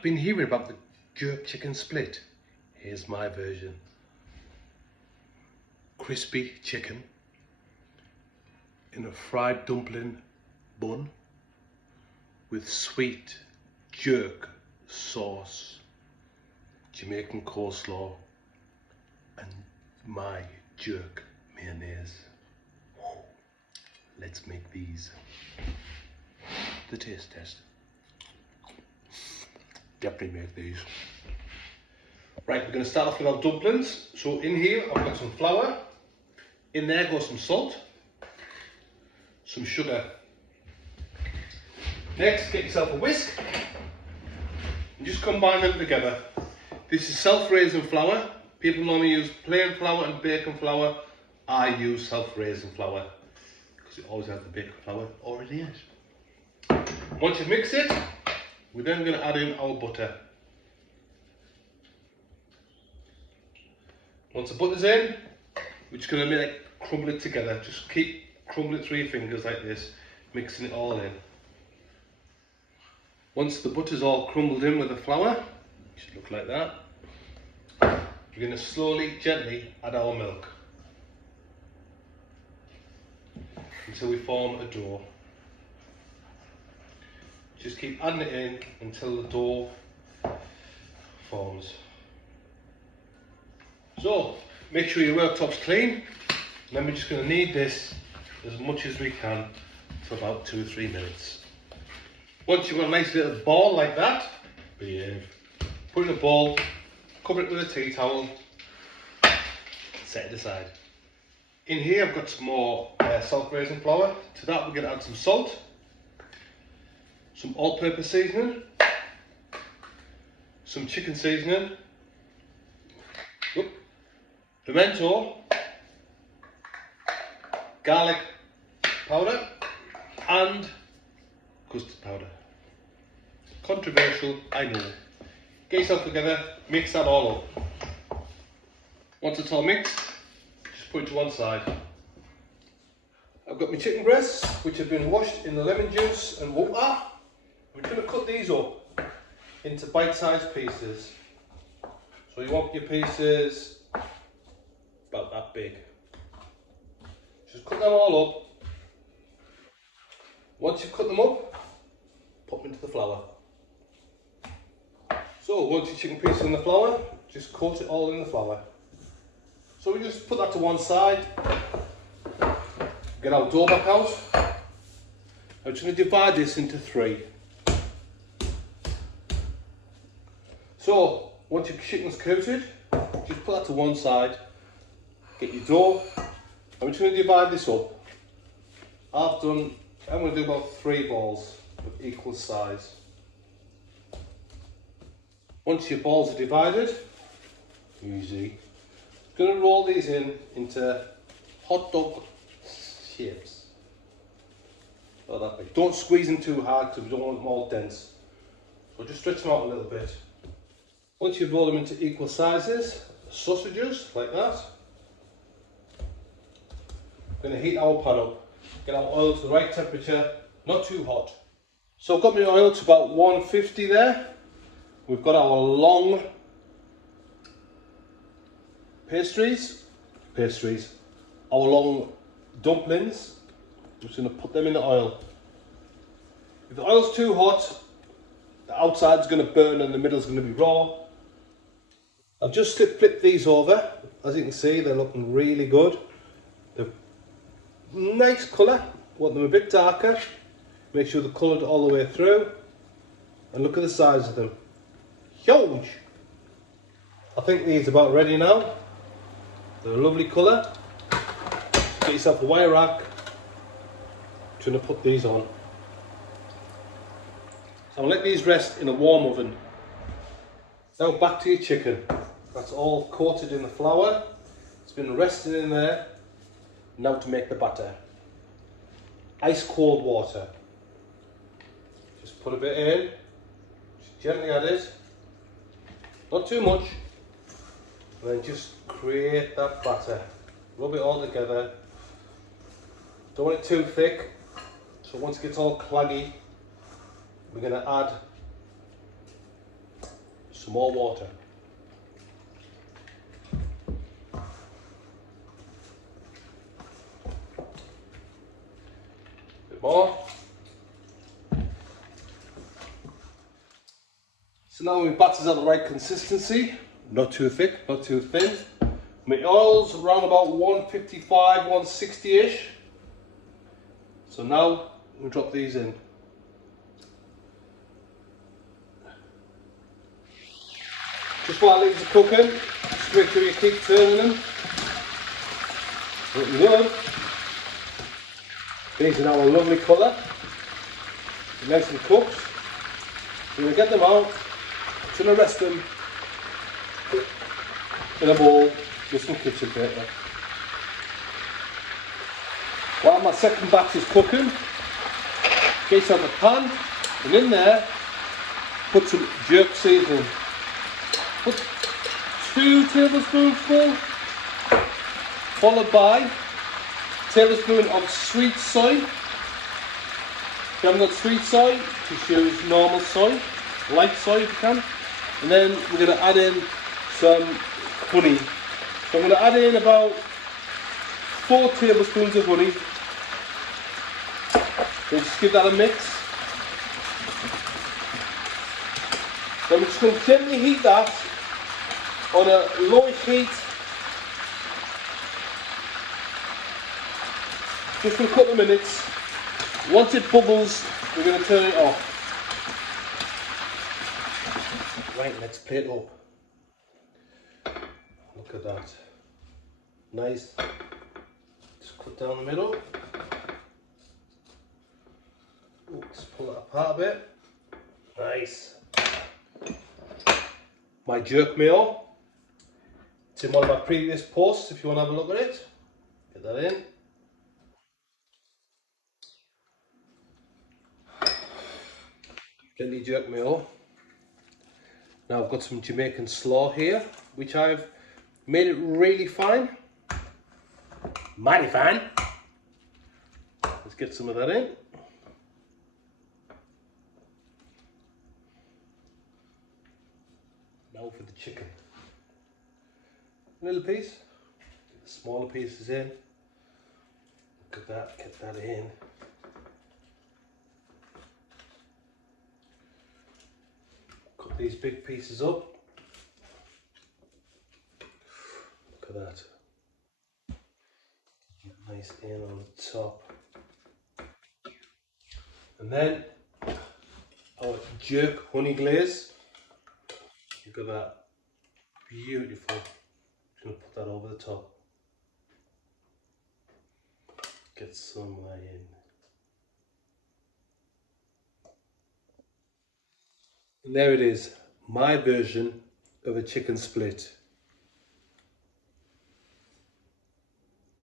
I've been hearing about the jerk chicken split. Here's my version. Crispy chicken in a fried dumpling bun with sweet jerk sauce, Jamaican coleslaw, and my jerk mayonnaise. Let's make these. The taste test. Definitely make these. Right, we're going to start off with our dumplings. So in here I've got some flour. In there goes some salt, some sugar. Next, get yourself a whisk and just combine them together. This is self-raising flour. People normally use plain flour and baking flour. I use self-raising flour because it always has the baking flour already in it. Once you mix it, we're then going to add in our butter. Once the butter's in, we're just going to crumble it together. Just keep crumbling it through your fingers like this, mixing it all in. Once the butter's all crumbled in with the flour, it should look like that. We're going to slowly, gently add our milk until we form a dough. Just keep adding it in until the dough forms. So, make sure your worktop's clean, and then we're just going to knead this as much as we can for about 2 or 3 minutes. Once you've got a nice little ball like that, put it in a bowl, cover it with a tea towel, set it aside. In here I've got some more self-raising flour. To that we're going to add some salt, some all-purpose seasoning, some chicken seasoning, pimento, garlic powder and custard powder. Controversial, I know. Get yourself together, mix that all up. Once it's all mixed, just put it to one side. I've got my chicken breasts, which have been washed in the lemon juice and water. We're going to cut these up into bite-sized pieces. So you want your pieces about that big. Just cut them all up. Once you've cut them up, put them into the flour. So once your chicken piece is in the flour, just coat it all in the flour. So we just put that to one side. Get our dough back out. I'm just going to divide this into 3. So once your chicken's coated, just put that to one side. Get your dough. I'm just going to divide this up. I'm going to do about 3 balls of equal size. Once your balls are divided, easy. I'm going to roll these into hot dog shapes. Like that big. Don't squeeze them too hard because we don't want them all dense. So just stretch them out a little bit. Once you've rolled them into equal sizes, sausages like that. We're going to heat our pan up, get our oil to the right temperature, not too hot. So I've got my oil to about 150 there. We've got our long pastries, our long dumplings. I'm just going to put them in the oil. If the oil's too hot, the outside's going to burn and the middle's going to be raw. I've just flipped these over. As you can see, they're looking really good. They're nice colour. Want them a bit darker. Make sure they're coloured all the way through. And look at the size of them. Huge! I think these are about ready now. They're a lovely colour. Get yourself a wire rack. I'm going to put these on. So I'll let these rest in a warm oven. Now back to your chicken. That's all coated in the flour. It's been rested in there. Now to make the batter. Ice cold water. Just put a bit in. Just gently add it. Not too much. And then just create that batter. Rub it all together. Don't want it too thick. So once it gets all claggy, we're going to add some more water. Bit more. So now my batter's at the right consistency, not too thick, not too thin. My oil's around about 155, 160-ish. So now we drop these in. Just while these are cooking, just make sure you keep turning them. Looking good. These are now a lovely colour. Nice and cooked. We're going to get them out. I'm going to rest them in a bowl with some kitchen paper. While my second batch is cooking, get out the pan, and in there, put some jerk seasoning. Put 2 tablespoonfuls, followed by a tablespoon of sweet soy. If you haven't got sweet soy, just use normal soy, light soy if you can. And then we're going to add in some honey. So I'm going to add in about 4 tablespoons of honey. So just give that a mix. Then we're just going to gently heat that on a low heat, just for a couple of minutes. Once it bubbles, we're going to turn it off. Right, let's plate up. Look at that. Nice. Just cut down the middle. Let's pull that apart a bit. Nice. My jerk mayo. It's in one of my previous posts if you want to have a look at it. Get that in. Plenty jerk mayo. Now I've got some Jamaican slaw here, which I've made it really fine. Mighty fine. Let's get some of that in. Now for the chicken. A little piece. Get the smaller pieces in. Look at that, get that in. Cut these big pieces up. Look at that. Get nice in on the top. And then our jerk honey glaze. Look at that. Beautiful. Just going to put that over the top. Get some of that in. And there it is, my version of a chicken split.